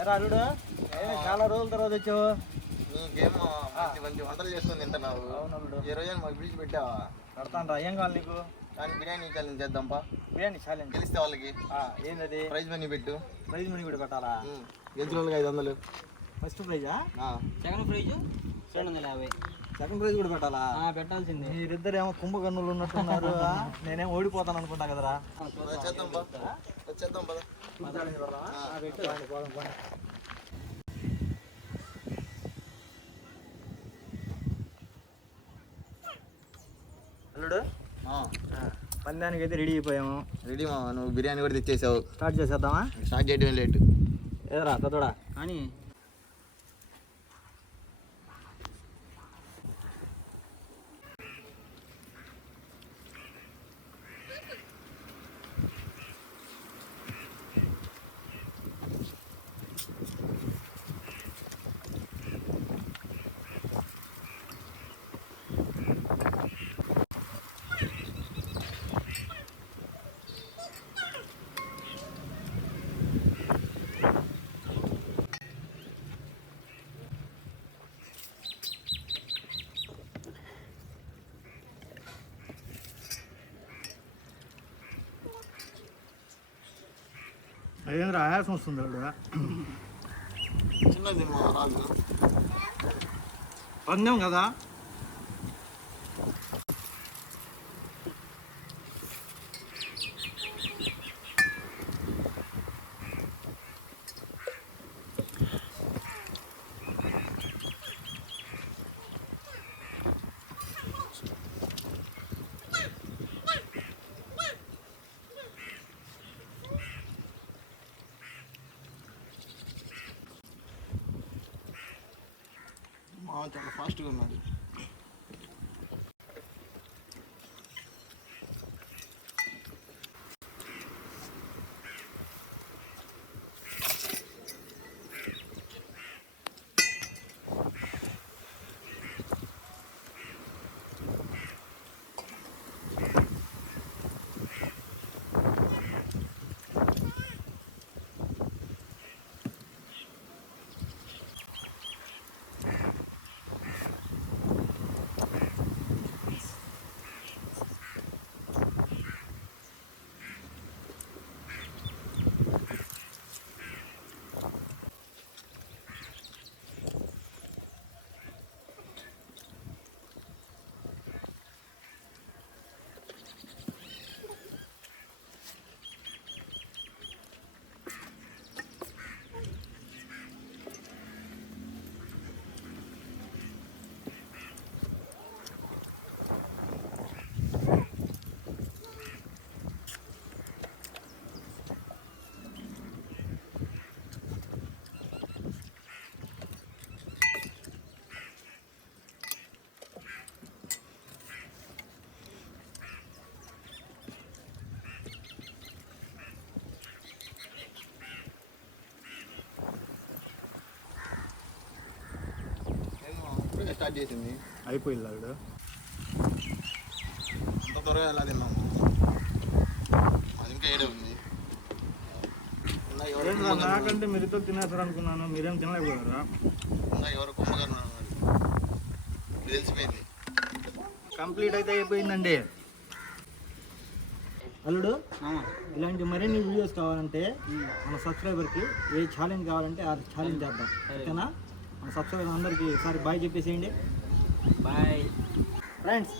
ఎరా అల్లుడు చాలా రోజుల తర్వాత వచ్చావు. నీకేమో మంచి మంచి వంటలు చేసుకొని తింటున్నావు. అవును అల్లుడు. ఈ రోజు మాకు పిలిచి పెట్టావా? కడతాను రా. ఏం కావాలి నీకు? కానీ బిర్యానీ ఛాలెంజ్ చేద్దాంపా. బిర్యానీ ఛాలెంజ్ గెలిస్తే వాళ్ళకి ఏంటది? ప్రైజ్ మనీ పెట్టు. ప్రైజ్ మనీ కూడా పెట్టాలా? గెలిచిన వాళ్ళకి 500. ఫస్ట్ ప్రైజా? Second prize 250. సెకండ్ ప్రైజ్ కూడా పెట్టాలా? పెట్టాల్సిందే. మీరిద్దరు ఏమో కుంభకర్ణులు ఉన్నట్టున్నారు. నేనేం ఓడిపోతాను అనుకుంటా కదరా. చేద్దాంపా చేద్దాం పద. అల్లుడు పందానికి అయితే రెడీ అయిపోయాము. రెడీ మా నువ్వు బిర్యానీ కూడా తెచ్చేసావు. స్టార్ట్ చేసేద్దామా? స్టార్ట్ చేయడం లేటు. ఏదరా తోడా కానీ అదేంద్ర ఆయాసం వస్తుంది అల్లుడు. చిన్నది మా రాజు పందెం కదా. చాలా ఫాస్ట్గా ఉన్నది. స్టార్ట్ చేసింది. అయిపోయింది అల్లుడు. అంత త్వరగా ఎలా తిన్నాము? అది ఇంకా ఏడే ఉంది. నాకంటే మీరితో తినేస్తారు అనుకున్నాను. మీరేం తినలేకపోయారా? ఇంకా ఎవరు కుంభకర్ణ తెలిసిపోయింది. కంప్లీట్ అయితే అయిపోయిందండి. అల్లుడు ఇలాంటి మరిన్ని వీడియోస్ కావాలంటే మన సబ్స్క్రైబర్కి ఏ ఛాలెంజ్ కావాలంటే ఆ ఛాలెంజ్ చేద్దాం. ఓకేనా? మన సబ్స్క్రైబర్ అందరికీ ఒకసారి బాయ్ చెప్పేసేయండి. బాయ్ ఫ్రెండ్స్,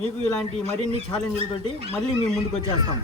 మీకు ఇలాంటి మరిన్ని ఛాలెంజ్లతోటి మళ్ళీ మేము ముందుకు వచ్చేస్తాం.